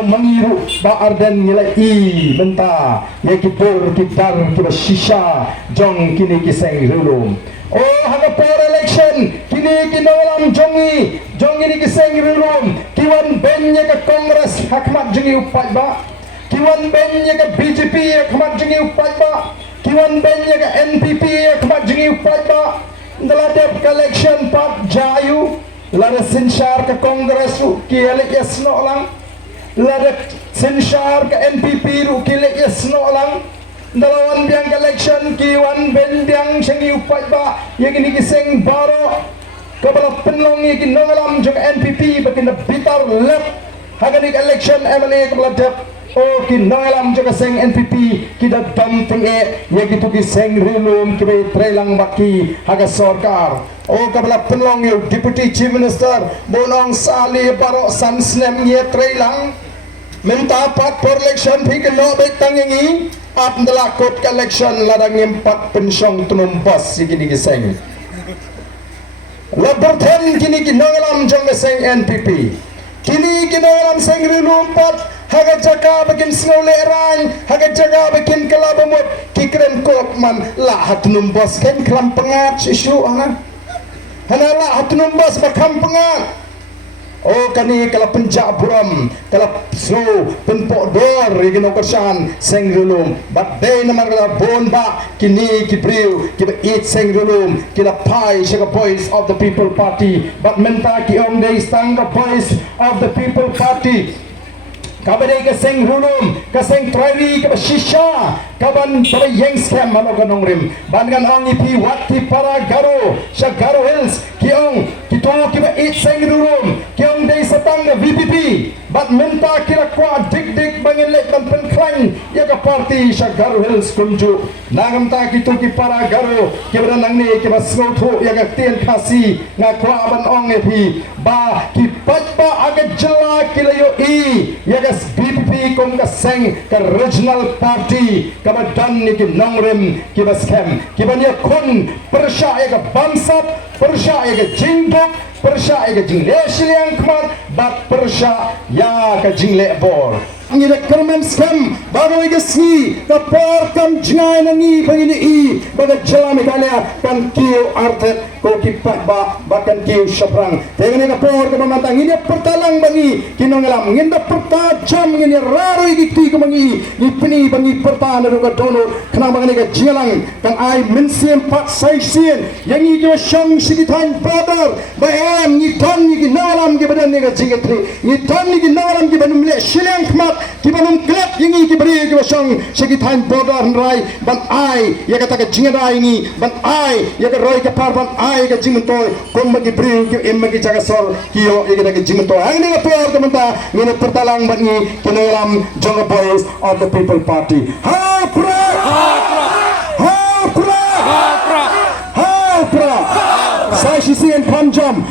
kita mengiru ba arden nilai i benta ya kibur kitar kiba shisha jong kini kiseng rulum oh haga por election kini kinolam jongi ini kiseng rulum kiwan bennya ke kongres hakmat jengi upat ba kiwan bennya ke BJP hakmat jengi upat ba kiwan bennya ke NPP hakmat jengi upat ba daladep election pat jayu lada sinshar ke kongres ki elek yasno lang lada sinshar ke NPP ru ki elek yasno lang dalawan biang election ki wan ben biang sengi upai ba yang ini kiseng baro kabala penlong yang nolam jong NPP bakin bitar lep haganik election MLA kabala dep oh ki nolam jong seng NPP kita dam tenge yang gitu kiseng rilum kibe trelang baki haga sorkar oh kabala penlong yu deputy chief minister bonong sali baro sansnem ye trelang minta pat for election phi no be tangengi ap ndala kot election ladang empat pensyong tunumbas sigini giseng laberten kini kinolam jong giseng NPP kini kinolam seng rilumpat haga jaga bikin snole rang haga jaga bikin kelabamut kikren kokman la hatunumbas ken kram pengat isu ana hanala hatunumbas bakam pengat oh kani kala penjak buram kala snow penpok dor igino kersan seng rulum but day namar kala bomba kini kibriu kiba eat seng rulum kila pai shaka voice of the people party but menta ki om day stanga voice of the people party kabade ka seng rulum ka seng trari ka shisha kaban para yang scam malo kanong rim bangan ang ipi wati para garo sa garo hills kiong kito kiba eat seng rulum kiong day satang na VPP but menta kila kwa dik bangin lek tan penklang ya ka party sa garo hills kunju nagam ta kito ki para garo kiba nang ni kiba snotho ya ka tien khasi nga kwa ban ong ipi ba ki patpa aga jela kila yo i ya ka VPP kong ka seng ka regional party kabadan ni ki nongrem kiba scam kiba niya kun persya ya ka bansap persya ya ka jingdok persya ya ka jingle siliang kmat bat persya ya ka jingle bor ang ida kermen scam bago iga ski ka por kam jingay na ni pangini i baga jalami kalya kan kiyo artet ko kipat ba bakan kiyo syaprang tengan ida por ka mamantang ini pertalang bangi kinongalam nginda pertajam ngini raro igi ki kamangi ipini bangi pertahan na ka dono kanang bangani ka jilang kan ay mensiem pat saisien yang igi syang sigitan brother ba em ni ton ni ginalam gi badan ni ka jigetri ni ton ni ginalam gi banum le silang kmat kibanum glap yang igi beri gi syang sigitan brother rai ban ai ya kata ka jingadai ni ban ai ya ka roi ka par ban ai ka jimentoy kon magi beri gi em magi jaga sol kiyo ya ka jimentoy ang ni ka por ka manta ngini pertalang bangi kinolam jonga boys of the people party hapra hapra hapra hapra sai sisien panjam